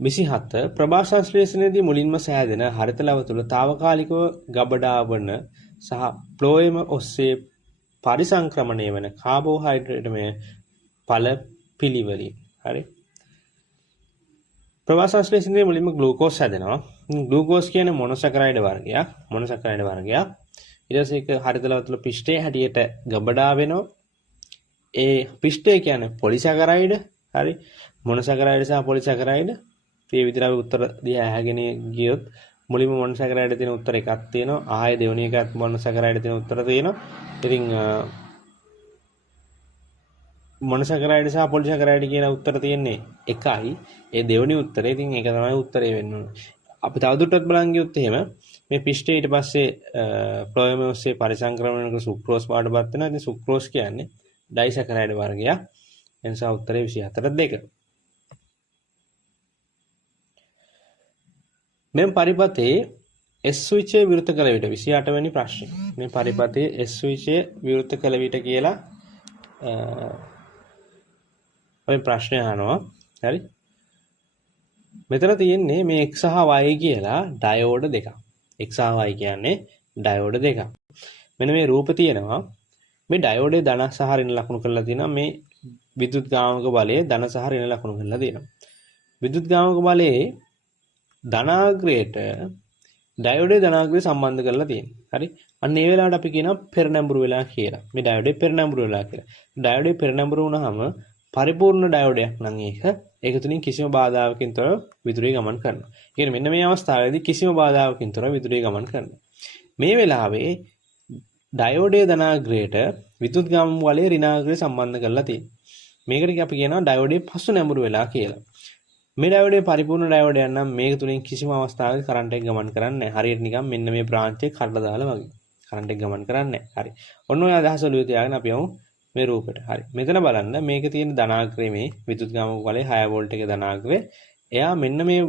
27 ප්‍රභා සංශ්ලේෂණයේදී මුලින්ම සෑදෙන හරිත ලව තුළ తాවකාලිකව ගබඩා වන සහ ෆ්ලෝයම ඔස්සේ පරිසංක්‍රමණය වන කාබෝහයිඩ්‍රේටමය ඵල පිළිවෙලින්. හරි. ප්‍රභා සංශ්ලේෂණයේ මුලින්ම ග්ලූකෝස් හැදෙනවා. ග්ලූකෝස් කියන්නේ මොනොසැකරයිඩ් වර්ගයක්. මොනොසැකරයිඩ් වර්ගයක්. ඊට පස්සේ ඒක හරිත ලව තුළ පිෂ්ඨයේ හැටියට ගබඩා වෙනවා. ඒ පිෂ්ඨය කියන්නේ පොලිසැකරයිඩ්. හරි. මොනොසැකරයිඩ් සහ පොලිසැකරයිඩ් මේ විදිහට අපි උත්තර දිහා අහගෙන ගියොත් මුලින්ම මොනොසැකරයිඩ් තියෙන උත්තර එකක් තියෙනවා. ආයේ දෙවෙනි එකත් මොනොසැකරයිඩ් තියෙන උත්තර තියෙනවා. ඉතින් මොනොසැකරයිඩ් සහ පොලිසැකරයිඩ් කියන උත්තර තියෙන්නේ එකයි. ඒ දෙවෙනි උත්තරේ. ඉතින් ඒක තමයි උත්තරේ වෙන්න ඕනේ. අපි තවදුරටත් බලන් ගියොත් එහෙම මේ පිෂ්ඨය ඊට පස්සේ ෆ්ලෝයම ඔස්සේ පරිසංක්‍රමණය කරන සුක්‍රෝස් පාඩපත් වෙනවා. ඉතින් සුක්‍රෝස් කියන්නේ ඩයිසැකරයිඩ් වර්ගයක්. එනිසා උත්තරේ 24 2. මෙම පරිපතේ S ස්විචය විවෘත කළ විට 28 වෙනි ප්‍රශ්නය. මේ පරිපතේ S ස්විචය විවෘත කළ විට කියලා අපි ප්‍රශ්නය අහනවා. හරි. මෙතන තියෙන්නේ මේ X සහ Y කියලා ඩයෝඩ් දෙකක්. X සහ Y කියන්නේ ඩයෝඩ් දෙකක්. මෙන්න මේ රූප තියෙනවා. මේ ඩයෝඩේ ධන සහ ඍණ ලකුණු කරලා තියෙනවා. මේ විදුලත් ගාමක බලයේ ධන සහ ඍණ ලකුණු කරලා තියෙනවා. විදුලත් ගාමක බලයේ ධනාග්‍රයට ඩයෝඩේ ධනාග්‍රය සම්බන්ධ කරලා තියෙනවා. හරි. අන්න ඒ වෙලාවට අපි කියනවා පෙරනැඹුරු වෙලා කියලා. මේ ඩයෝඩේ පෙරනැඹුරු වෙලා කියලා. ඩයෝඩේ පෙරනැඹුරු වුණාම පරිපූර්ණ ඩයෝඩයක් නම් ඒක තුලින් කිසිම බාධාවකින් තොරව විදුලිය ගමන් කරනවා. ඒ කියන්නේ මෙන්න මේ අවස්ථාවේදී කිසිම බාධාවකින් තොරව විදුලිය ගමන් කරනවා. මේ වෙලාවේ ඩයෝඩේ ධනාග්‍රයට විදුලත් ගාම වලේ ඍණාග්‍රය සම්බන්ධ කරලා තියෙනවා. මේකට අපි කියනවා ඩයෝඩේ පසු නැඹුරු වෙලා කියලා. මේ ඩයෝඩේ පරිපූර්ණ ඩයෝඩයක් නම් මේක තුලින් කිසිම අවස්ථාවක කරන්ට් එක ගමන් කරන්නේ නැහැ. හරියට නිකන් මෙන්න මේ බ්‍රාන්ච් එක කඩලා දාලා වගේ. කරන්ට් එක ගමන් කරන්නේ නැහැ. හරි. ඔන්න ඔය අදහස ඔළුවේ තියාගෙන අපි යමු මේ රූපෙට. හරි. මෙතන බලන්න මේකේ තියෙන ධනාග්‍රය මේ විදුලත් ගාමක වලේ 6 වෝල්ට් එකේ ධනාග්‍රය. එයා මෙන්න මේ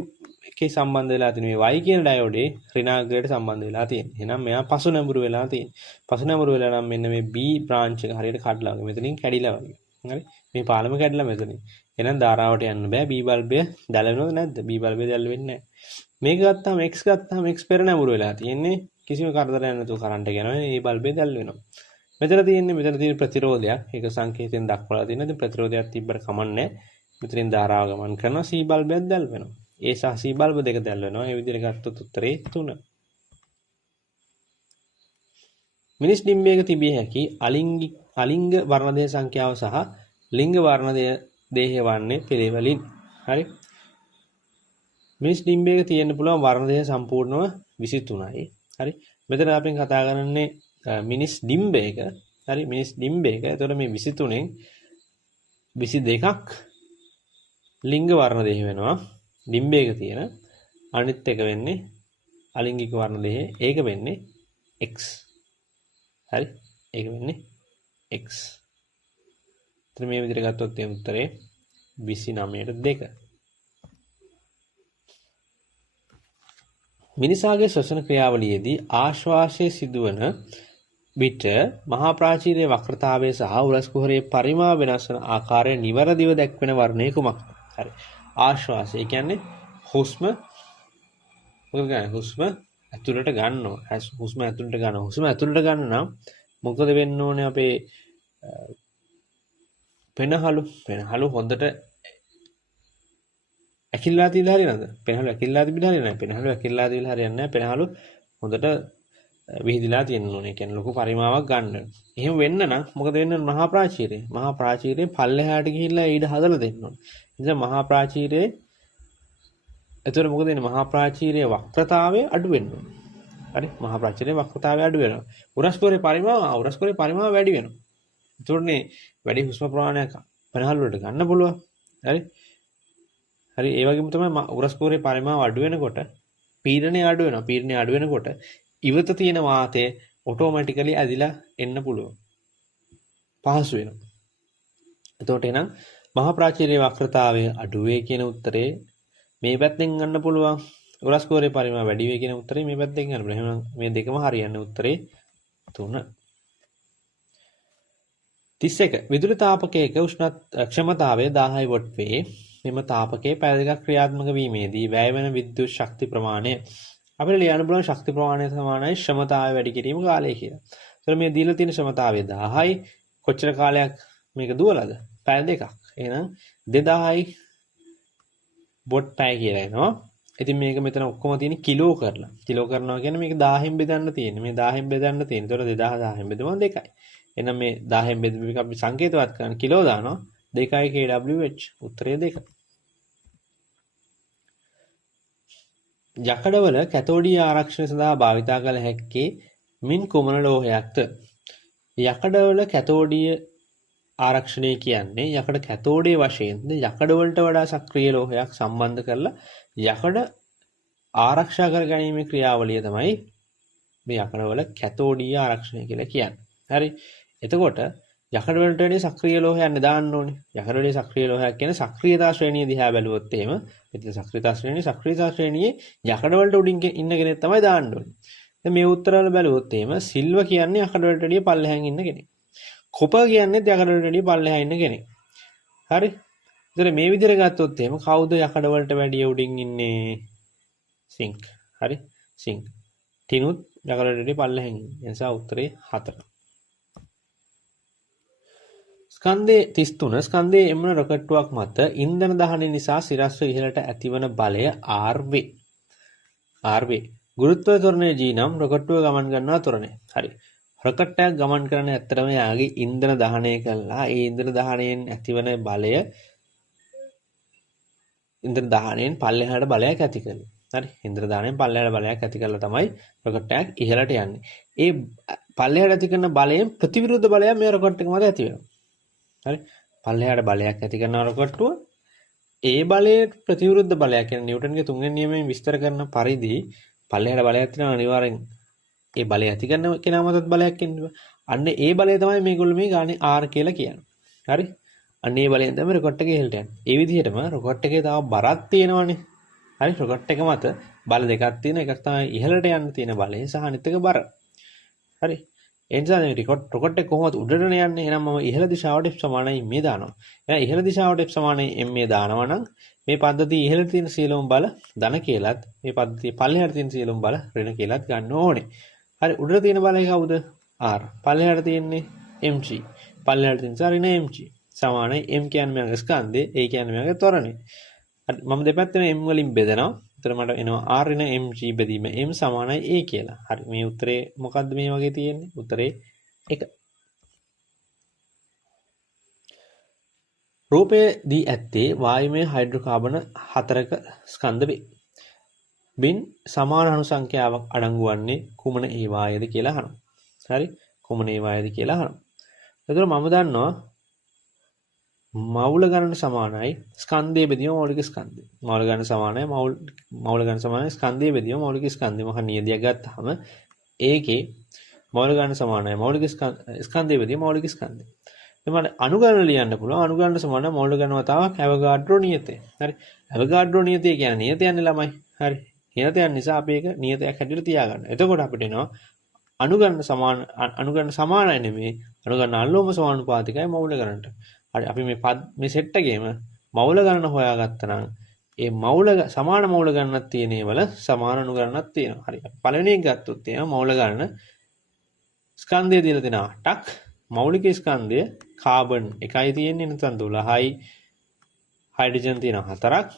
එකේ සම්බන්ධ වෙලා තියෙන මේ Y කියන ඩයෝඩේ ඍණාග්‍රයට සම්බන්ධ වෙලා තියෙනවා. එහෙනම් මෙයා පසු නැඹුරු වෙලා තියෙනවා. පසු නැඹුරු වෙලා නම් මෙන්න මේ B බ්‍රාන්ච් එක හරියට කඩලා වගේ. මෙතනින් කැඩිලා වගේ. හරි. මේ පාලම කැඩලා මෙතනින්. එහෙනම් ධාරාවට යන්න බෑ. B බල්බය දැල වෙනවද නැද්ද? B බල්බය දැල වෙන්නේ නැහැ. මේක ගත්තාම X ගත්තාම X පෙර නැඹුරු වෙලා තියෙන්නේ. කිසිම කරදරයක් නැතුව කරන්ට් එක යනවා. මේ බල්බය දැල් වෙනවා. මෙතන තියෙන ප්‍රතිරෝධයක්. ඒක සංකේතයෙන් දක්වලා තියෙනවා. ඉතින් ප්‍රතිරෝධයක් තිබ්බට කමන්නේ. මෙතනින් ධාරාව ගමන් කරනවා. C බල්බයක් දැල් වෙනවා. A සහ C බල්බ දෙක දැල් වෙනවා. ඒ විදිහට ගත්තොත් උත්තරේ 3. මිනිස් ඩිම්බයක තිබිය හැකි අලිංග වර්ණදේහ සංඛ්‍යාව සහ ලිංග වර්ණදේහ දේහය වන්නේ පිළිවෙලින්. හරි. මිනිස් ඩිම්බයක තියෙන්න පුළුවන් වර්ණදේහ සම්පූර්ණව 23යි. හරි. මෙතන අපි කතා කරන්නේ මිනිස් ඩිම්බයක. හරි. මිනිස් ඩිම්බයක. එතකොට මේ 23න් 22ක් ලිංග වර්ණදේහ වෙනවා. ඩිම්බයක තියෙන අනිත් එක වෙන්නේ අලිංගික වර්ණදේහ. ඒක වෙන්නේ X. හරි. ඒක වෙන්නේ X. මේ විදිහට ගත්තොත් ඒ උත්තරේ 29ට 2. මිනිසාගේ ශ්වසන ක්‍රියාවලියේදී ආශ්වාසයේ සිදුවන විට මහා ප්‍රාචීරයේ වක්‍රතාවය සහ උරස් කුහරයේ පරිමාව වෙනස් වන ආකාරය නිවැරදිව දැක්වෙන වර්ණය කුමක්ද? හරි. ආශ්වාසය කියන්නේ හුස්ම හුස්ම ඇතුළට ගන්නවා. හුස්ම ඇතුළට ගන්නවා. හුස්ම ඇතුළට ගන්න නම් මොකද වෙන්න ඕනේ අපේ පෙනහළු හොඳට ඇකිල්ලා තියලා හරියනද? පෙනහළු ඇකිල්ලා තිබිලා හරියන්නේ නැහැ. පෙනහළු ඇකිල්ලා තියලා හරියන්නේ නැහැ. පෙනහළු හොඳට විහිදලා තියෙන්න ඕනේ. කියන්නේ ලොකු පරිමාවක් ගන්න. එහෙම වෙන්න නම් මොකද වෙන්න මහා ප්‍රාචීරය? මහා ප්‍රාචීරයේ පල්ලෙහාට ගිහිල්ලා ඊට හදලා දෙන්න ඕනේ. ඉතින් මහා ප්‍රාචීරයේ එතකොට මොකද වෙන්නේ? මහා ප්‍රාචීරයේ වක්‍රතාවය අඩු වෙන්න ඕනේ. හරි? මහා ප්‍රාචීරයේ වක්‍රතාවය අඩු වෙනවා. උරස්කෝරේ පරිමාව වැඩි වෙනවා. එතකොටනේ වැඩි හුස්ම ප්‍රමාණයක් පෙනහළු වලට ගන්න පුළුවන්. හරි? හරි ඒ වගේම තමයි උරස්කෝරේ පරිමාව අඩු වෙනකොට පීඩනය අඩු වෙනවා. පීඩනය අඩු වෙනකොට ඉවත තියෙන වාතය ඔටෝමැටිකලි ඇදිලා එන්න පුළුවන්. පහසු වෙනවා. එතකොට එහෙනම් මහා ප්‍රාචීරයේ වක්‍රතාවය අඩු වේ කියන උත්තරේ මේ පැත්තෙන් ගන්න පුළුවන්. උරස්කෝරේ පරිමාව වැඩි වේ කියන උත්තරේ මේ පැත්තෙන් ගන්න පුළුවන්. එහෙනම් මේ දෙකම හරියන්නේ උත්තරේ 3. 31 විදුලි තාපකයක උෂ්ණ ක්ෂමතාවය 1000 වොට් වේ. මෙම තාපකයේ පැය දෙකක් ක්‍රියාත්මක වීමේදී වැය වෙන විද්‍යුත් ශක්ති ප්‍රමාණය අපිට ලියන්න පුළුවන් ශක්ති ප්‍රමාණය සමානයි ශ්‍රමතාවය වැඩි කිරීම කාලය කියලා. ඒතර මේ දීලා තියෙන ශ්‍රමතාවය 1000යි. කොච්චර කාලයක් මේක දුවලාද? පැය දෙකක්. එහෙනම් 2000යි වොට් පැය කියලා එනවා. ඉතින් මේක මෙතන ඔක්කොම තියෙන කිලෝ කරලා. කිලෝ කරනවා කියන්නේ මේක 1000න් බෙදන්න තියෙන්නේ. මේ 1000න් බෙදන්න තියෙන්නේ. ඒතකොට 2000 1000න් බෙදුවම 2යි. එහෙනම් මේ 1000න් බෙදපු එක අපි සංකේතවත් කරන කිලෝ දානවා. 2යි kWh. උත්තරය 2. යකඩවල කැතෝඩීය ආරක්ෂණය සඳහා භාවිතා කළ හැක්කේ මින් කුමන ලෝහයක්ද? යකඩවල කැතෝඩීය ආරක්ෂණය කියන්නේ යකඩ කැතෝඩයේ වශයෙන්ද යකඩ වලට වඩා සක්‍රීය ලෝහයක් සම්බන්ධ කරලා යකඩ ආරක්ෂා කර ගැනීමේ ක්‍රියාවලිය තමයි මේ යකඩවල කැතෝඩීය ආරක්ෂණය කියලා කියන්නේ. හරි. එතකොට යකඩ වලට වැඩි සක්‍රීය ලෝහයක් දාන්න ඕනේ. යකඩ වලේ සක්‍රීය ලෝහයක් කියන්නේ සක්‍රීයතා ශ්‍රේණිය දිහා බැලුවොත් එහෙම මෙතන සක්‍රීයතා ශ්‍රේණියේ යකඩ වලට උඩින් ඉන්න කෙනෙක් තමයි දාන්න ඕනේ. දැන් මේ උත්තරවල බැලුවොත් එහෙම සිල්ව කියන්නේ යකඩ වලට වැඩි පල්ලෙහාන් ඉන්න කෙනෙක්. කොපර් කියන්නේ යකඩ වලට වැඩි පල්ලෙහා ඉන්න කෙනෙක්. හරි. ඒතර මේ විදිහට ගත්තොත් එහෙම කවුද යකඩ වලට වැඩි උඩින් ඉන්නේ? සිංක්. හරි. සිංක්. ටිනුත් යකඩ වලට වැඩි පල්ලෙහාන් ඉන්නේ. ඒ නිසා උත්තරේ 4. ස්කන්ධයේ 33 ස්කන්ධයේ එමන රොකට්ටුවක් මත ඉන්ධන දහනය නිසා සිරස්ව ඉහළට ඇතිවන බලය RV. RV. ගුරුත්ව ත්වරණය G නම් රොකට්ටුව ගමන් කරනවා ත්වරණය. හරි. රොකට් එකක් ගමන් කරන ඇත්තටම යාගේ ඉන්ධන දහනය කළා. ඒ ඉන්ධන දහනයෙන් ඇතිවන බලය ඉන්ධන දහනයෙන් පල්ලෙහාට බලයක් ඇති කරනවා. හරි. ඉන්ධන දහනයෙන් පල්ලෙහාට බලයක් ඇති කරලා තමයි රොකට් එකක් ඉහළට යන්නේ. ඒ පල්ලෙහාට ඇති කරන බලයෙන් ප්‍රතිවිරුද්ධ බලයක් මේ රොකට් එක මත ඇති වෙනවා. හරි. පල්ලෙහාට බලයක් ඇති කරන රොකට්ටුව ඒ බලයේ ප්‍රතිවිරුද්ධ බලයක් කියන්නේ නිව්ටන්ගේ තුන්වෙනි නියමයෙන් විස්තර කරන පරිදි පල්ලෙහාට බලයක් තියෙනවා අනිවාර්යෙන් ඒ බලය ඇති කරන කෙනා මතත් බලයක් එන්නේ. අන්න ඒ බලය තමයි මේගොල්ලෝ මේ ගානේ R කියලා කියන්නේ. හරි. අන්න ඒ බලයෙන් තමයි රොකට් එක ඉහළට යන්නේ. ඒ විදිහටම රොකට් එකේ තව බරක් තියෙනවනේ. හරි. රොකට් එක මත බල දෙකක් තියෙන. එකක් තමයි ඉහළට යන්න තියෙන බලය සහ අනිත් එක බර. හරි. ඒ නිසා මේ රොකට් එක කොහොමද උඩට යන්නේ? එහෙනම් මම ඉහළ දිශාවට F සමානයි මේ දානවා. එහෙනම් ඉහළ දිශාවට F සමානයි m මේ දානවා නම් මේ පද්ධතිය ඉහළ තියෙන සියලුම බල ධන කියලාත් මේ පද්ධතිය පල්ලෙහාට තියෙන සියලුම බල ඍණ කියලාත් ගන්න ඕනේ. හරි. උඩට තියෙන බලය කවුද? R. පල්ලෙහාට තියෙන්නේ mg. පල්ලෙහාට තියෙන ඍණ mg සමානයි m කියන්නේ මගේ ස්කන්ධය, a කියන්නේ මගේ ත්වරණය. හරි. මම දෙපැත්තම m වලින් බෙදනවා. එතකොට මට එනවා r ඍණ mg බෙදීම m සමානයි a කියලා. හරි. මේ උත්තරේ මොකද්ද මේ වගේ තියෙන්නේ? උත්තරේ 1. රූපයේ දී ඇත්තේ වායුමය හයිඩ්‍රෝකාබන 4ක ස්කන්ධ වේ. බින් සමාන අණු සංඛ්‍යාවක් අඩංගු වන්නේ කුමන ඒවායේද කියලා අහනවා. හරි. කුමන ඒවායේද කියලා අහනවා. එතකොට මම දන්නවා මවුල ගණන සමානයි ස්කන්ධයේ බෙදීම මৌলিক ස්කන්ධය. මවුල ගණන සමානයි මවුල ගණන සමානයි ස්කන්ධයේ බෙදීම මৌলিক ස්කන්ධය. මම නියදියක් ගත්තාම ඒකේ මවුල ගණන සමානයි මৌলিক ස්කන්ධයේ බෙදීම මৌলিক ස්කන්ධය. එතකොට අනුගණන ලියන්න පුළුවන්. අනුගණන සමාන මවුල ගණන වතාවක් ඇවගාඩ්‍රෝ නියතය. හරි. ඇවගාඩ්‍රෝ නියතය කියන්නේ නියතයන්නේ ළමයි. හරි. නියතයන් නිසා අපි ඒක නියතයක් හැටියට තියාගන්න. එතකොට අපිට එනවා අනුගණන සමානයි නෙමෙයි අනුගණන අල්ලෝම සමානුපාතිකයි මවුල ගණනට. හරි. අපි මේ සෙට් එකේම මවුල ගණන හොයාගත්තා නම් ඒ සමාන මවුල ගණනක් තියෙන ඒවල සමාන අනුගණනක් තියෙනවා. හරි. පළවෙනි එක ගත්තොත් එහෙනම් මවුල ගණන ස්කන්ධය දීලා තියෙන 8ක් මෞලික ස්කන්ධය කාබන් එකයි තියෙන්නේ නැත්නම් 12යි හයිඩ්‍රජන් තියෙනවා 4ක්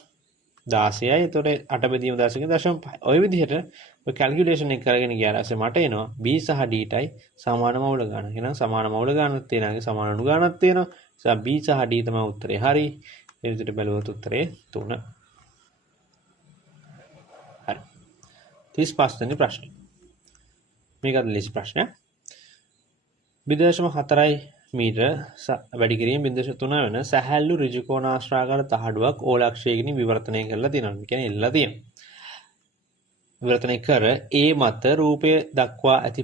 16යි. එතකොට 8 බෙදීම 10.5. ඔය විදිහට ඔය කැල්කියුලේෂන් එක කරගෙන ගියාට පස්සේ මට එනවා B සහ D ටයි සමාන මවුල ගණන. එහෙනම් සමාන මවුල ගණනක් තියෙනාගේ සමාන අණු ගණනක් තියෙනවා. නිසා B සහ D තමයි උත්තරේ. හරි. මේ විදිහට බැලුවොත් උත්තරේ 3. හරි. 35 වෙනි ප්‍රශ්නේ. මේකත් ලේසි ප්‍රශ්නයක්. 0.4 මීටර වැඩි කිරීම 0.3 වෙන සැහැල්ලු ඍජු කෝණාශ්‍රාකාර තහඩුවක් ඕලක්ෂයකින් විවර්තනය කරලා තියෙනවා. කියන්නේ එල්ලලා තියෙනවා. විවර්තනය කර A මත රූපය දක්වා ඇති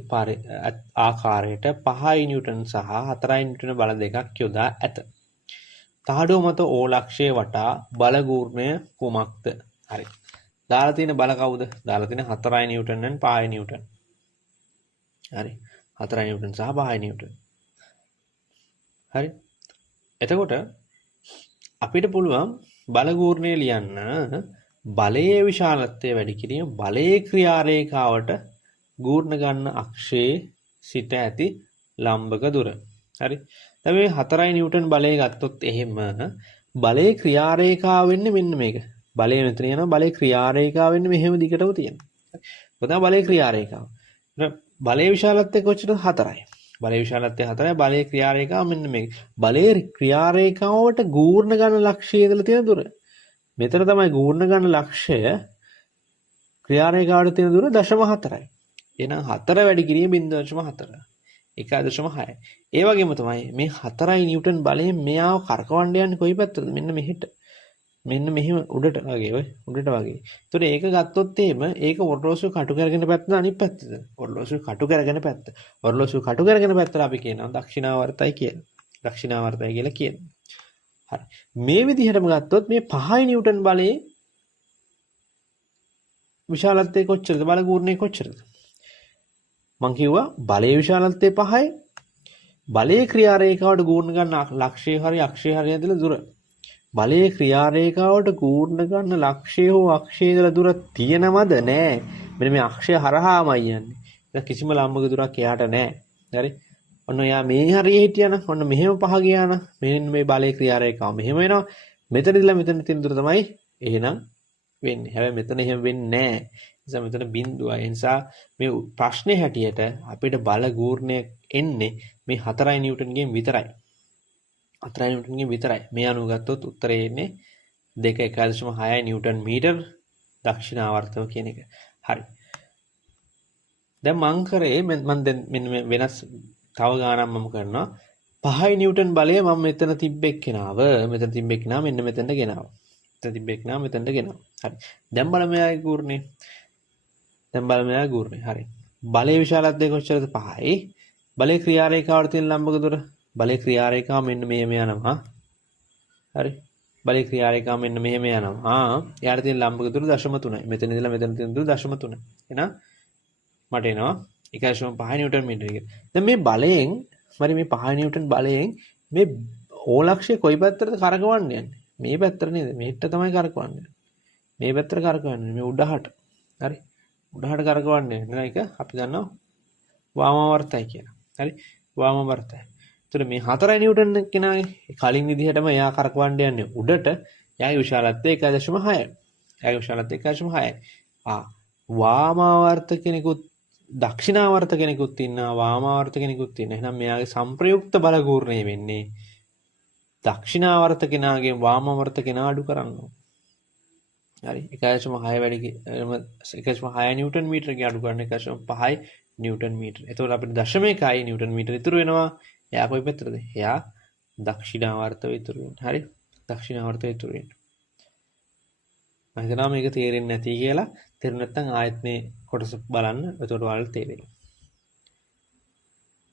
ආකාරයට 5 නිව්ටන් සහ 4 නිව්ටන් බල දෙකක් යොදා ඇත. තහඩුව මත ඕලක්ෂය වටා බල ගූර්ණය කුමක්ද? හරි. දාලා තියෙන බල කවුද? දාලා තියෙන 4 නිව්ටන් and 5 නිව්ටන්. හරි. 4 නිව්ටන් සහ 5 නිව්ටන්. හරි. එතකොට අපිට පුළුවන් බලගූර්ණය ලියන්න බලයේ විශාලත්වය වැඩි කිරීම බලයේ ක්‍රියාරේඛාවට ගූර්ණ ගන්න අක්ෂයේ සිට ඇති ලම්බක දුර. හරි. දැන් මේ 4 නිව්ටන් බලය ගත්තොත් එහෙම බලයේ ක්‍රියාරේඛාව වෙන්නේ මෙන්න මේක. බලය මෙතන යනවා බලයේ ක්‍රියාරේඛාව වෙන්නේ මෙහෙම දිගටම තියෙනවා. කොහොමද බලයේ ක්‍රියාරේඛාව? බලයේ විශාලත්වය කොච්චරද 4යි. බලයේ විශාලත්වය 4යි බලයේ ක්‍රියාරේඛාව මෙන්න මේක. බලයේ ක්‍රියාරේඛාවට ගූර්ණ ගන්න ලක්ෂය ඉදලා තියෙන දුර. මෙතන තමයි ගූර්ණ ගන්න ලක්ෂය ක්‍රියාරේඛාවට තියෙන දුර 0.4යි. එහෙනම් 4 වැඩි කිරීම 0.4. 1.6. ඒ වගේම තමයි මේ 4යි නිව්ටන් බලයෙන් මෙයාව කරකවන්න යන්නේ කොයි පැත්තටද? මෙන්න මෙහෙට. මෙන්න මෙහෙම උඩට වගේ ඔය උඩට වගේ. ඒතකොට ඒක ගත්තොත් එහෙම ඒක ඔරලෝසුව කටු කරගෙන පැත්තද අනිත් පැත්තද? ඔරලෝසුව කටු කරගෙන පැත්ත. ඔරලෝසුව කටු කරගෙන පැත්තට අපි කියනවා දක්ෂිණාවර්තයි කියලා. දක්ෂිණාවර්තයි කියලා කියනවා. හරි. මේ විදිහටම ගත්තොත් මේ 5යි නිව්ටන් බලයේ විශාලත්වය කොච්චරද? බල ගූර්ණය කොච්චරද? මං කිව්වා බලයේ විශාලත්වය 5යි. බලයේ ක්‍රියාරේඛාවට ගූර්ණ ගන්න ලක්ෂය හරි අක්ෂය හරි ඇතුළේ දුර. බලයේ ක්‍රියාරේඛාවට ගූර්ණ ගන්න ලක්ෂය හෝ අක්ෂය ඉඳලා දුර තියෙනවද? නෑ. මෙන්න මේ අක්ෂය හරහාමයි යන්නේ. ඒක කිසිම ලම්බක දුරක් එයාට නෑ. හරි. ඔන්න එයා මේ හරියේ හිටියනම් ඔන්න මෙහෙම පහ ගියා නම් මෙන්න මේ බලයේ ක්‍රියාරේඛාව මෙහෙම වෙනවා. මෙතන ඉඳලා මෙතන තියෙන දුර තමයි එහෙනම් වෙන්නේ. හැබැයි මෙතන එහෙම වෙන්නේ නෑ. නිසා මෙතන බිඳුවයි. ඒ නිසා මේ ප්‍රශ්නේ හැටියට අපිට බල ගූර්ණය එන්නේ මේ 4යි නිව්ටන්ගෙන් විතරයි. 4යි නිව්ටන්ගෙන් විතරයි. මේ අනුව ගත්තොත් උත්තරේ එන්නේ 2.1.6 නිව්ටන් මීටර් දක්ෂිණාවර්තව කියන එක. හරි. දැන් මං කරේ මම දැන් මෙන්න වෙනස් තව ගානක් මම කරනවා. 5යි නිව්ටන් බලය මම මෙතන තිබ්බෙක් කෙනාව මෙතන තිබ්බෙක් කෙනා මෙන්න මෙතනට ගෙනාවා. මෙතන තිබ්බෙක් කෙනා මෙතනට ගෙනාවා. හරි. දැන් බලමු එයාගේ ගූර්ණය. දැන් බලමු එයාගේ ගූර්ණය. හරි. බලයේ විශාලත්වය කොච්චරද? 5යි. බලයේ ක්‍රියාරේඛාවට තියෙන ලම්බක දුර බලයේ ක්‍රියාරේඛාව මෙන්න මෙහෙම යනවා. හරි. බලයේ ක්‍රියාරේඛාව මෙන්න මෙහෙම යනවා. යාට තියෙන ලම්බක දුර 0.3යි. මෙතන ඉඳලා මෙතන තියෙන දුර 0.3යි. එහෙනම් මට එනවා 1.5 නිව්ටන් මීටර කියලා. දැන් මේ බලයෙන් මම මේ 5 නිව්ටන් බලයෙන් මේ ඕලක්ෂය කොයි පැත්තටද කරකවන්න යන්නේ? මේ පැත්තට නේද? මෙහෙට තමයි කරකවන්නේ. මේ පැත්තට කරකවන්නේ මේ උඩහට. හරි. උඩහට කරකවන්නේ. නේද? ඒක අපි දන්නවා වාමාවර්තය කියලා. හරි. වාමාවර්තය. එතකොට මේ 4යි නිව්ටන් කෙනාගේ කලින් විදිහටම එයා කරකවන්න යන්නේ උඩට. එයාගේ විශාලත්වය 1.6යි. එයාගේ විශාලත්වය 1.6යි. වාමාවර්ත කෙනෙකුත් දක්ෂිණාවර්ත කෙනෙකුත් ඉන්නවා වාමාවර්ත කෙනෙකුත් ඉන්නවා. එහෙනම් මෙයාගේ සංප්‍රයුක්ත බල ගූර්ණය වෙන්නේ දක්ෂිණාවර්ත කෙනාගේ වාමාවර්ත කෙනා අඩු කරනවා. හරි. 1.6 වැඩි 1.6 නිව්ටන් මීටර් අඩු කරන 1.5යි නිව්ටන් මීටර්. එතකොට අපිට 0.1යි නිව්ටන් මීටර් ඉතුරු වෙනවා. එයා කොයි පැත්තටද? එයා දක්ෂිණාවර්තව ඉතුරු වෙනවා. හරි. දක්ෂිණාවර්තව ඉතුරු වෙනවා. මම හිතනවා මේක තේරෙන්නේ නැති කියලා. තේරුම් නැත්නම් ආයෙත් මේ කොටස බලන්න. එතකොට ඔයාලට තේරෙනවා.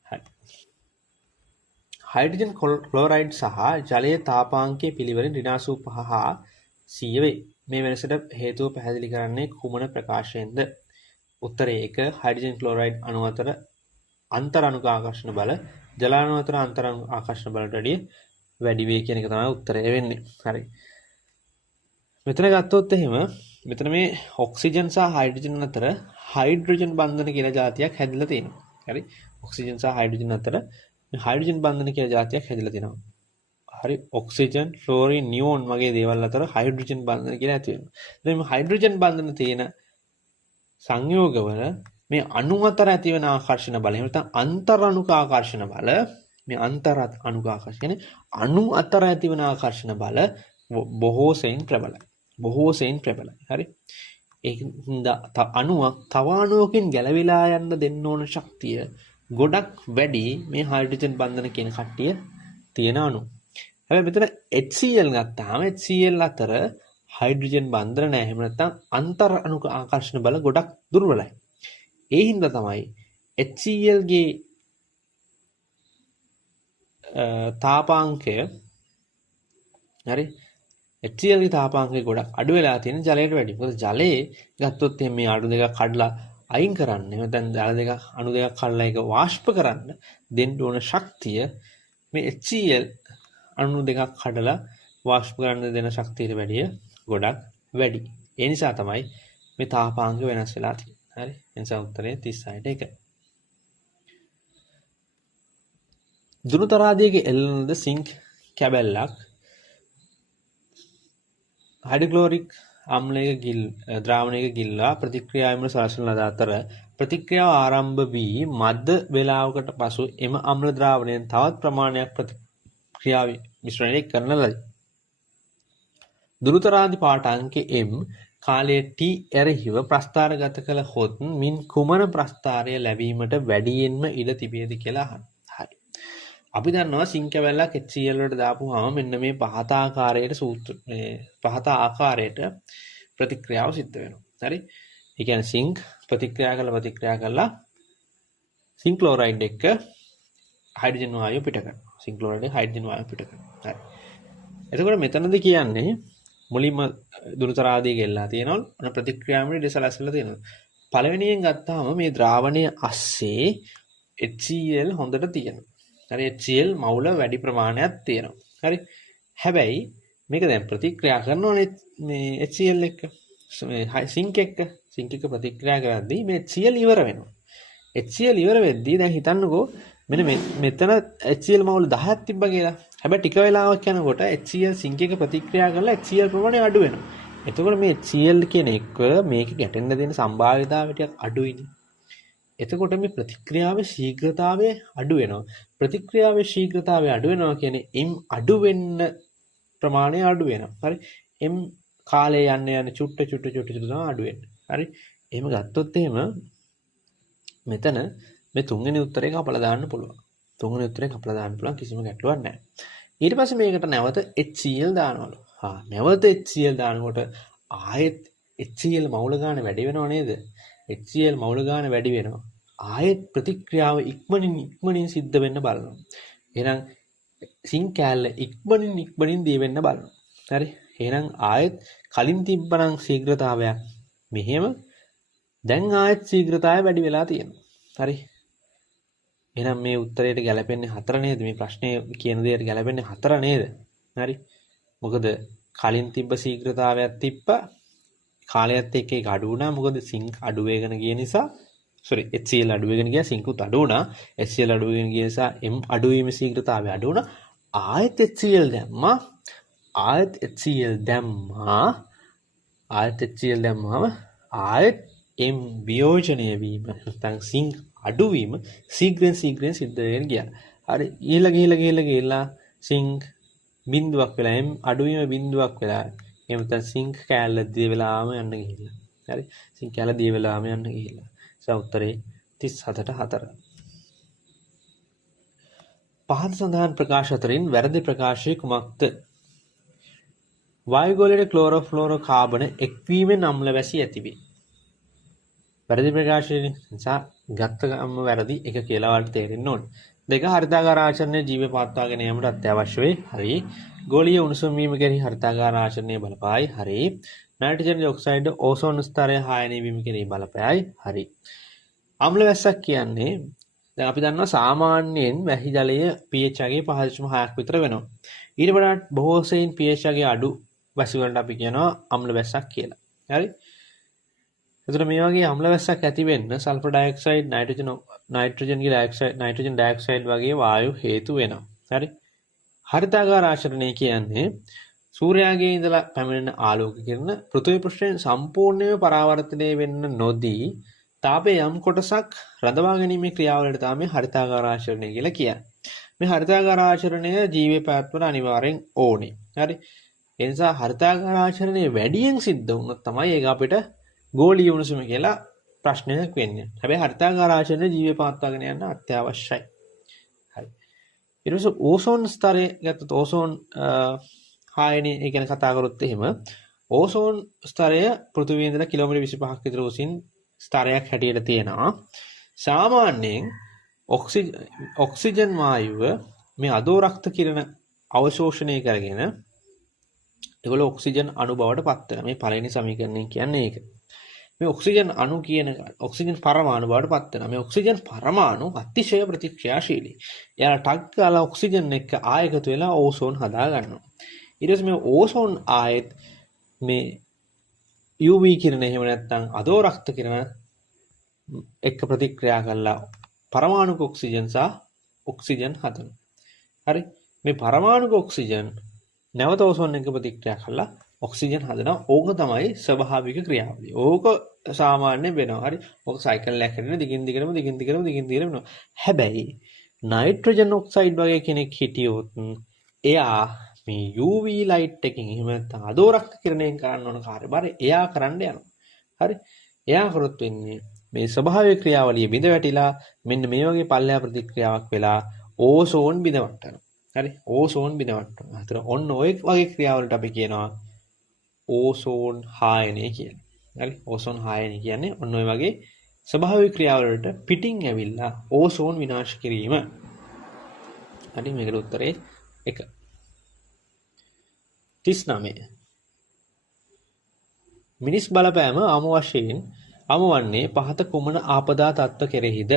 හරි. හයිඩ්‍රජන් ක්ලෝරයිඩ් සහ ජලයේ තාපාංකයේ පිළිවෙලින් ඍණාසු 5 හා 100 වේ. මේ වෙනසට හේතුව පැහැදිලි කරන්නේ කුමන ප්‍රකාශයෙන්ද? උත්තරේ 1 හයිඩ්‍රජන් ක්ලෝරයිඩ් අණු අතර අන්තර් අණුක ආකර්ෂණ බල ජල අණු අතර අන්තර් ආකර්ෂණ බලට වඩා වැඩි වේ කියන එක තමයි උත්තරය වෙන්නේ. හරි. මෙතන ගත්තොත් එහෙම මෙතන මේ ඔක්සිජන් සහ හයිඩ්‍රජන් අතර හයිඩ්‍රජන් බන්ධන කියලා જાතියක් හැදිලා තියෙනවා. හරි. ඔක්සිජන් සහ හයිඩ්‍රජන් අතර හයිඩ්‍රජන් බන්ධන කියලා જાතියක් හැදිලා තියෙනවා. හරි. ඔක්සිජන්, ෆ්ලෝරින්, නියෝන් වගේ දේවල් අතර හයිඩ්‍රජන් බන්ධන කියලා ඇති වෙනවා. ඉතින් මේ හයිඩ්‍රජන් බන්ධන තියෙන සංයෝගවල මේ අණු අතර ඇතිවන ආකර්ෂණ බල එහෙම නැත්නම් අන්තර් අණුක ආකර්ෂණ බල මේ අන්තර් අණුක ආකර්ෂණ කියන්නේ අණු අතර ඇතිවන ආකර්ෂණ බල බොහෝ සෙයින් ප්‍රබලයි. බොහෝ සෙයින් ප්‍රබලයි. හරි. ඒකින්ද අණුවක් තව අණුවකින් ගැලවිලා යන්න දෙන්න ඕන ශක්තිය ගොඩක් වැඩි මේ හයිඩ්‍රජන් බන්ධන කියන කට්ටිය තියෙන අණු. හැබැයි මෙතන HCl ගත්තාම HCl අතර හයිඩ්‍රජන් බන්ධන නැහැ. එහෙම නැත්නම් අන්තර් අණුක ආකර්ෂණ බල ගොඩක් දුර්වලයි. ඒ හින්දා තමයි HCl ගේ තාපාංකය හරි HCl ගේ තාපාංකය ගොඩක් අඩු වෙලා තියෙන ජලයට වැඩි. මොකද ජලයේ ගත්තොත් එහෙනම් මේ අණු දෙකක් කඩලා අයින් කරන්න. එහෙනම් දැන් ජල දෙකක් අණු දෙකක් කඩලා ඒක වාෂ්ප කරන්න දෙන්න ඕන ශක්තිය මේ HCl අණු දෙකක් කඩලා වාෂ්ප කරන්න දෙන ශක්තියට වැඩිය ගොඩක් වැඩි. ඒ නිසා තමයි මේ තාපාංග වෙනස් වෙලා තියෙන්නේ. හරි. ඒ නිසා උත්තරේ 36ට 1. දුරුතරාදියක එල්ලෙනද සිංක් කැබැල්ලක් හයිඩ්‍රොක්ලෝරික් අම්ලයක ද්‍රාවණයක ගිල්ලා ප්‍රතික්‍රියාවෙන් සලසන ලද අතර ප්‍රතික්‍රියාව ආරම්භ වී මද වේලාවකට පසු එම අම්ල ද්‍රාවණයෙන් තවත් ප්‍රමාණයක් ප්‍රතික්‍රියාව මිශ්‍රණය කරන ලදී. දුරුතරාදි පාඨාංක M කාලයේ T එරෙහිව ප්‍රස්ථාරගත කළ හොත් මින් කුමන ප්‍රස්ථාරය ලැබීමට වැඩියෙන්ම ඉඩ තිබේද කියලා අහන්න. හරි. අපි දන්නවා සිංක් කැබැල්ලක් HCl වලට දාපුවාම මෙන්න මේ පහත ආකාරයට ප්‍රතික්‍රියාව සිද්ධ වෙනවා. හරි. ඒ කියන්නේ සිංක් ප්‍රතික්‍රියා කළා සිංක් ක්ලෝරයිඩ් එක්ක හයිඩ්‍රජන් වායුව පිට කරනවා. සිංක් ක්ලෝරයිඩ් එක හයිඩ්‍රජන් වායුව පිට කරනවා. හරි. එතකොට මෙතනදී කියන්නේ මුලින්ම දුරුතරාදිය ගෙල්ලා තියෙනවා. අන ප්‍රතික්‍රියාවෙන් ඉඩසලසලා තියෙනවා. පළවෙනියෙන් ගත්තාම මේ ද්‍රාවණය අස්සේ HCl හොඳට තියෙනවා. හරි HCl මවුල වැඩි ප්‍රමාණයක් තියෙනවා. හරි. හැබැයි මේක දැන් ප්‍රතික්‍රියා කරනෝනේ මේ HCl එක්ක. මේ සිංක් එක ප්‍රතික්‍රියා කරද්දී මේ HCl ඉවර වෙනවා. HCl ඉවර වෙද්දී දැන් හිතන්නකෝ මෙතන HCl මවුල 10ක් තිබ්බා කියලා. හැබැයි ටික වෙලාවක් යනකොට HCl සිංක් එක ප්‍රතික්‍රියා කරලා HCl ප්‍රමාණය අඩු වෙනවා. එතකොට මේ HCl කියන එක මේක ගැටෙන්න දෙන සම්භාව්‍යතාවය ටිකක් අඩුයිනේ. එතකොට මේ ප්‍රතික්‍රියාවේ ශීඝ්‍රතාවය අඩු වෙනවා. ප්‍රතික්‍රියාවේ ශීඝ්‍රතාවය අඩු වෙනවා කියන්නේ M අඩු වෙන්න ප්‍රමාණය අඩු වෙනවා. හරි. M කාලය යන්න චුට්ට තමයි අඩු වෙන්නේ. හරි. එහෙම ගත්තොත් එහෙම මෙතන මේ තුන්වෙනි උත්තරේ කපලා දාන්න පුළුවන්. තුන්වෙනි උත්තරේ කපලා දාන්න පුළුවන් කිසිම ගැටලුවක් නැහැ. ඊට පස්සේ මේකට නැවත HCl දානවලු. නැවත HCl දානකොට ආයෙත් HCl මවුල ගන්න වැඩි වෙනව නේද? HCl මවුල ගන්න වැඩි වෙනවා. ආයෙත් ප්‍රතික්‍රියාව ඉක්මනින් සිද්ධ වෙන්න බලනවා. එහෙනම් සිංක් කැලේ ඉක්මනින් දී වෙන්න බලනවා. හරි. එහෙනම් ආයෙත් කලින් තිබ්බනම් ශීඝ්‍රතාවයක් මෙහෙම දැන් ආයෙත් ශීඝ්‍රතාවය වැඩි වෙලා තියෙනවා. හරි. එහෙනම් මේ උත්තරයට ගැලපෙන්නේ 4 නේද? මේ ප්‍රශ්නේ කියන දේට ගැලපෙන්නේ 4 නේද? හරි. මොකද කලින් තිබ්බ ශීඝ්‍රතාවයක් තිබ්බා කාලයත් එක්ක ඒක අඩු වුණා. මොකද සිංක් අඩු වෙගෙන ගිය නිසා HCl අඩු වෙගෙන ගියා සිංකුත් අඩු වුණා. HCl අඩු වෙගෙන ගිය නිසා M අඩු වීම ශීඝ්‍රතාවය අඩු වුණා. ආයෙත් HCl දැම්මා. ආයෙත් M වියෝජනය වීම නැත්නම් සිංක් අඩු වීම ශීඝ්‍රයෙන් සිද්ධ වෙගෙන ගියා. හරි. ගිහිලා සිංක් බිඳුවක් වෙලා M අඩු වීම බිඳුවක් වෙලා එහෙම නැත්නම් සිංක් කැලල දිය වෙලාම යන්න ගිහිල්ලා. හරි. සිංක් කැලල දිය වෙලාම යන්න ගිහිල්ලා. උත්තරේ 37ට 4. පහත සඳහන් ප්‍රකාශ අතරින් වැරදි ප්‍රකාශය කුමක්ද? වායුගෝලයේ ක්ලෝරෝෆ්ලෝරෝ කාබන එක්වීමෙන් අම්ල වැසි ඇතිවේ. වැරදි ප්‍රකාශය නිසා ගත්තම වැරදි එක කියලා වලට තේරෙන්න ඕනේ. 2 හරිතාගාර ආචරණය ජීවය පවත්වාගෙන යාමට අත්‍යවශ්‍ය වේ. හරි. ගෝලීය උණුසුම් වීම කෙරෙහි හරිතාගාර ආචරණය බලපායි. හරි. නයිට්‍රජන් ඔක්සයිඩ් ඕසෝන් ස්තරය හායනය වීම කෙරෙහි බලපෑයි. හරි. අම්ල වැස්සක් කියන්නේ දැන් අපි දන්නවා සාමාන්‍යයෙන් වැහි ජලයේ pH අගය 5.6ක් විතර වෙනවා. ඊට වඩා බොහෝ සෙයින් pH අගය අඩු වැසි වලට අපි කියනවා අම්ල වැස්සක් කියලා. හරි. එතකොට මේ වගේ අම්ල වැස්සක් ඇති වෙන්න සල්ෆර් ඩයොක්සයිඩ් නයිට්‍රජන් ඩයොක්සයිඩ් වගේ වායු හේතු වෙනවා. හරි. හරිතාගාර ආචරණය කියන්නේ සූර්යාගේ ඉඳලා පැමිණෙන ආලෝක කිරණ පෘථිවි පෘෂ්ඨයෙන් සම්පූර්ණයෙන්ම පරාවර්තනය වෙන්න නොදී තාපයේ යම් කොටසක් රඳවා ගැනීමේ ක්‍රියාවලට තමයි හරිතාගාර ආචරණය කියලා කියන්නේ. මේ හරිතාගාර ආචරණය ජීවයේ පැවැත්මට අනිවාර්යෙන් ඕනේ. හරි. ඒ නිසා හරිතාගාර ආචරණය වැඩියෙන් සිද්ධ වුණොත් තමයි ඒක අපිට ගෝලීය උණුසුම කියලා ප්‍රශ්නයක් වෙන්නේ. හැබැයි හරිතාගාර ආචරණය ජීවයේ පවත්වාගෙන යන්න අත්‍යවශ්‍යයි. හරි. ඊට පස්සේ ඕසෝන් ස්තරය ගත්තොත් ඕසෝන් හායනය ඒ ගැන කතා කරොත් එහෙම ඕසෝන් ස්තරය පෘථිවියේ ඉඳලා කිලෝමීටර් 25ක් විතර උසින් ස්තරයක් හැටියට තියෙනවා. සාමාන්‍යයෙන් ඔක්සිජන් වායුව මේ අදෝරක්ත කිරණ අවශෝෂණය කරගෙන ඒගොල්ලෝ ඔක්සිජන් අණු බවට පත් වෙනවා. මේ පළවෙනි සමීකරණය කියන්නේ ඒක. මේ ඔක්සිජන් අණු කියන ඔක්සිජන් පරමාණු බවට පත් වෙනවා. මේ ඔක්සිජන් පරමාණු අතිශය ප්‍රතික්‍රියාශීලී. එයාලා ටක් ගාලා ඔක්සිජන් එක්ක ආයකතු වෙලා ඕසෝන් හදා ගන්නවා. ඊට පස්සේ මේ ඕසෝන් ආයෙත් මේ UV කිරණ එහෙම නැත්නම් අදෝරක්ත කිරණ එක්ක ප්‍රතික්‍රියා කරලා පරමාණුක ඔක්සිජන් සහ ඔක්සිජන් හදනවා. හරි. මේ පරමාණුක ඔක්සිජන් නැවත ඕසෝන් එක ප්‍රතික්‍රියා කරලා ඔක්සිජන් හදනවා. ඕක තමයි ස්වභාවික ක්‍රියාවලිය. ඕක සාමාන්‍යයෙන් වෙනවා. හරි. ඕක සයිකල් එකක් කරන දිගින් දිගටම වෙනවා. හැබැයි නයිට්‍රජන් ඔක්සයිඩ් වගේ කෙනෙක් හිටියොත් එයා මේ UV ලයිට් එකකින් එහෙම නැත්නම් අදෝරක්ත කිරණයෙන් කරන්න ඕන කාර්යභාරය එයා කරන්න යනවා. හරි. එයා කරොත් වෙන්නේ මේ ස්වභාවික ක්‍රියාවලිය බිඳ වැටිලා මෙන්න මේ වගේ පල්ලෙහා ප්‍රතික්‍රියාවක් වෙලා ඕසෝන් බිඳ වටනවා. හරි. ඕසෝන් බිඳ වටනවා. අතන ඔන්න ඔය වගේ ක්‍රියාවලට අපි කියනවා ඕසෝන් හායනය කියලා. හරි. ඕසෝන් හායනය කියන්නේ ඔන්න ඔය වගේ ස්වභාවික ක්‍රියාවලට පිටින් ඇවිල්ලා ඕසෝන් විනාශ කිරීම. හරි. මේකට උත්තරේ 1. 39. මිනිස් බලපෑම අමු වශයෙන් අමුවන්නේ පහත කුමන ආපදා තත්ත්ව කෙරෙහිද?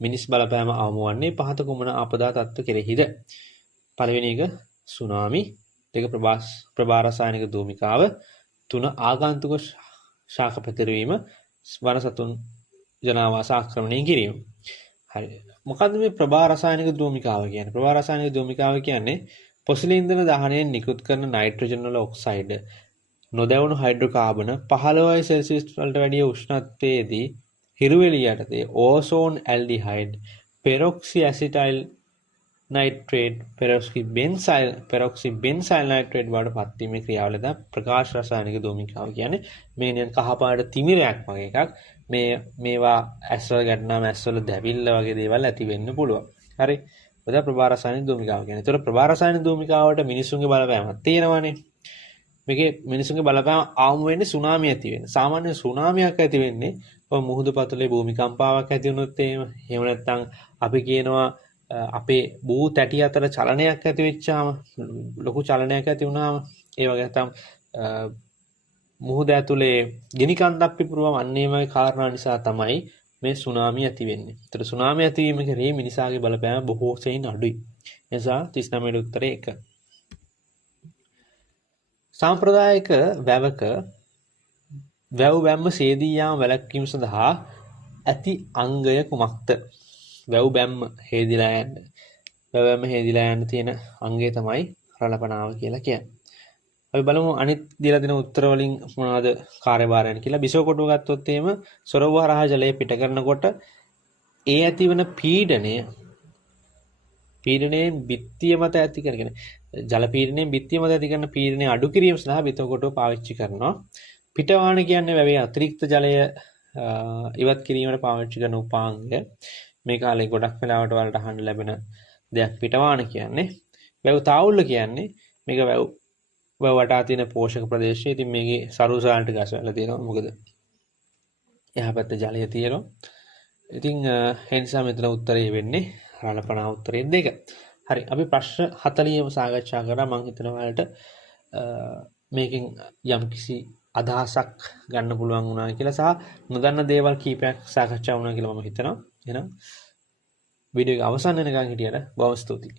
මිනිස් බලපෑම අමුවන්නේ පහත කුමන ආපදා තත්ත්ව කෙරෙහිද? පළවෙනි එක සුනාමි, දෙක ප්‍රභා රසායනික ධූමිකාව, 3 ආගන්තුක ශාක පැතිරවීම, වන සතුන් ජනාවාස ආක්‍රමණය කිරීම. හරි. මොකද්ද මේ ප්‍රභා රසායනික ධූමිකාව කියන්නේ? ප්‍රභා රසායනික ධූමිකාව කියන්නේ පොසිල ඉන්ධන දහනයෙන් නිකුත් කරන නයිට්‍රජන් වල ඔක්සයිඩ්, නොදැවුණු හයිඩ්‍රෝකාබන 15 සෙල්සියස් වලට වැඩිය උෂ්ණත්වයේදී හිරුවෙලිය යටතේ ඕසෝන් ඇල්ඩිහයිඩ්, පෙරොක්සි ඇසිටයිල් නයිට්‍රේට්, පෙරොක්සි බෙන්සයිල් නයිට්‍රේට් බවට පත් වීමේ ක්‍රියාවලිය තමයි ප්‍රකාශ රසායනික ධූමිකාව කියන්නේ. මේ නිකන් කහපාට තිමිරයක් වගේ එකක්. මේවා ඇස්වල ගැටුණාම ඇස්වල දැවිල්ල වගේ දේවල් ඇති වෙන්න පුළුවන්. හරි. ඔය ප්‍රභා රසායනික ධූමිකාව කියන්නේ. ඒතර ප්‍රභා රසායනික ධූමිකාවට මිනිසුන්ගේ බලපෑමක් තියෙනවානේ. මේකේ මිනිසුන්ගේ බලපෑම ආවම වෙන්නේ සුනාමිය ඇති වෙන්නේ. සාමාන්‍ය සුනාමියක් ඇති වෙන්නේ ඔය මුහුදු පතුලේ භූමිකම්පාවක් ඇති වුණොත් එහෙම නැත්නම් අපි කියනවා අපේ භූ තැටි අතර චලනයක් ඇති වෙච්චාම, ලොකු චලනයක් ඇති වුණාම, ඒ වගේ නැත්නම් මුහුද ඇතුලේ ගිනි කන්දක් පිපුරුවම අන්න ඒ වගේ කාරණා නිසා තමයි මේ සුනාමිය ඇති වෙන්නේ. ඒතර සුනාමිය ඇතිවීම කෙරෙහි මිනිසාගේ බලපෑම බොහෝ සෙයින් අඩුයි. ඒ නිසා 39 උත්තරේ 1. සාම්ප්‍රදායික වැවක වැව් බැම්ම සේදී යාම වැළැක්වීම සඳහා ඇති අංගය කුමක්ද? වැව් බැම්ම හේදිලා යන්න. වැව් බැම්ම හේදිලා යන්න තියෙන අංගය තමයි රළපනාව කියලා කියන්නේ. අපි බලමු අනිත් දීලා දෙන උත්තර වලින් මොනවද කාර්යභාරයන් කියලා. බිසව කොටුව ගත්තොත් එහෙම සොරව හරහා ජලය පිට කරනකොට ඒ ඇතිවන පීඩනයෙන් බිත්තිය මත ඇති කරගෙන ජල පීඩනයෙන් බිත්තිය මත ඇති කරන පීඩනය අඩු කිරීම සඳහා බිසව කොටුව පාවිච්චි කරනවා. පිටවාන කියන්නේ වැවේ අතිරික්ත ජලය ඉවත් කිරීමට පාවිච්චි කරන උපාංගය. මේ කාලේ ගොඩක් වෙලාවට වලට අහන්න ලැබෙන දෙයක් පිටවාන කියන්නේ. වැව් තාවුල්ල කියන්නේ මේක වැව් වටා තියෙන පෝෂක ප්‍රදේශය. ඉතින් මේකේ සරු සාල් ටික අසවලා තියෙනවා. මොකද එහා පැත්තේ ජලය තියෙනවා. ඉතින් ඒ නිසා මෙතන උත්තරේ වෙන්නේ රළපනා උත්තරේ 2. හරි. අපි ප්‍රශ්න 40ම සාකච්ඡා කරා. මම හිතනවා ඔයාලට මේකෙන් යම්කිසි අදහසක් ගන්න පුළුවන් වුණා කියලා සහ නොදන්න දේවල් කීපයක් සාකච්ඡා වුණා කියලා මම හිතනවා. එහෙනම් වීඩියෝ එක අවසන් වෙනකන් හිටියට බොහොම ස්තුතියි.